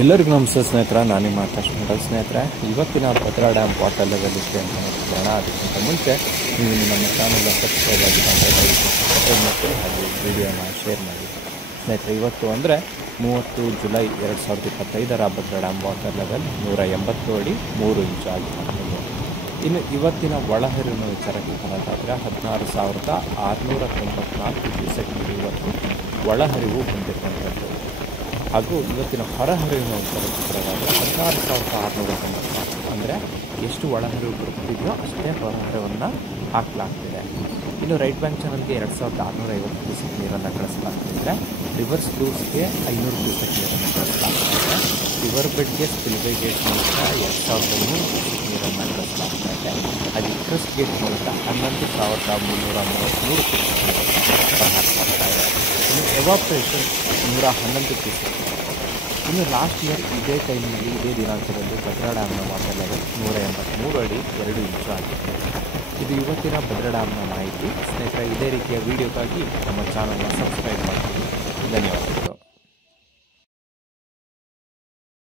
ಎಲ್ಲರಿಗೂ ನಮಸ್ತೆ ಸ್ನೇಹಿತರೆ, ನಾನು ನಿಮ್ಮ ಆಕಾಶ್ ಮಂಡಲ್. ಸ್ನೇಹಿತರೆ, ಇವತ್ತಿನ ಭದ್ರಾ ಡ್ಯಾಮ್ ವಾಟರ್ ಲೆವೆಲ್ ಇಷ್ಟೇ ಅಂತ ನೋಡ್ತಿರೋಣ. ಅದಕ್ಕಿಂತ ಮುಂಚೆ ನೀವು ನಮ್ಮ ಚಾನಲ್ ಸಬ್ಸ್ಕ್ರೈಬ್ ಆಗಿ ಸಬ್ಸ್ಕ್ರೈಬ್ ಮಾಡ್ತೀವಿ ಹಾಗೂ ವಿಡಿಯೋನ ಶೇರ್ ಮಾಡಿ. ಸ್ನೇಹಿತರೆ, ಇವತ್ತು ಅಂದರೆ 30 July 2025 Bhadra dam water level 180 ಅಡಿ 3 ಇಂಚು ಆಗಿತ್ತು. ಇನ್ನು ಇವತ್ತಿನ ಒಳಹರಿವಿನ ವಿಚಾರಕ್ಕೆ ಬರೋದಾದರೆ 16,694 ಕ್ಯೂಸೆಕ್ ನೀರು ಇವತ್ತು ಒಳಹರಿವು ಹೊಂದಿರುವಂಥದ್ದು. ಹಾಗೂ ಇವತ್ತಿನ ಹೊರಹರಿವಿನ ವಿಚಾರಕ್ಕೆ ಬರೋದಾದರೆ 16,694, ಅಂದರೆ ಎಷ್ಟು ಒಳಹರಿವು ಬರುತ್ತಿದೆಯೋ ಅಷ್ಟೇ ಹೊರಹರಿವನ್ನು ಹಾಕಲಾಗ್ತಿದೆ. ಇನ್ನು ರೈಟ್ ಬ್ಯಾಂಕ್ ಚಾನಲ್ಗೆ 2,650 ಕ್ಯೂಸೆಕ್ ನೀರನ್ನು ಕಳಿಸಲಾಗ್ತಿದೆ. ರಿವರ್ಸ್ ಕ್ರೂಸ್ಗೆ 500 ಕ್ಯೂಸೆಕ್ ನೀರನ್ನು ಕಳಿಸಲಾಗ್ತಿದೆ. ರಿವರ್ ಬೆಡ್ಗೆ ಸ್ಪಿಲ್ವೇ ಗೇಟ್ ಮೂಲಕ 2,500 ಕ್ಯೂಸೆಕ್ ನೀರನ್ನು ಕಳಿಸಲಾಗ್ತಾ ಇದೆ. ಹಾಗೆ ಕ್ರಸ್ಟ್ ಗೇಟ್ ಮೂಲಕ 11,333 ಕ್ಯೂಸೆಕ್ ನೀರನ್ನು ಹೊರಹಾಕಲಾಗ್ತಾ ಇದೆ. ಇನ್ನು ಎವಾಪ್ರೇಷನ್ 111 ಕ್ಯೂಸೆಕ್. ಇನ್ನು ಲಾಸ್ಟ್ ಇಯರ್ ಇದೇ ಟೈಮ್ನಲ್ಲಿ ಇದೇ ದಿನಾಂಕದಲ್ಲಿ ಭದ್ರಾ ಡ್ಯಾಮ್ನ ವಾಟರ್ ಲೆವೆಲ್ 183 ಅಡಿ 2 ಇಂಚು ಆಗಿದೆ. ಇದು ಇವತ್ತಿನ ಭದ್ರಾ ಡ್ಯಾಮ್ನ ಮಾಹಿತಿ. ಸ್ನೇಹಿತರೆ, ಇದೇ ರೀತಿಯ ವಿಡಿಯೋಕ್ಕಾಗಿ ನಮ್ಮ ಚಾನಲ್ನ ಸಬ್ಸ್ಕ್ರೈಬ್ ಮಾಡ್ತೀವಿ. ಧನ್ಯವಾದ.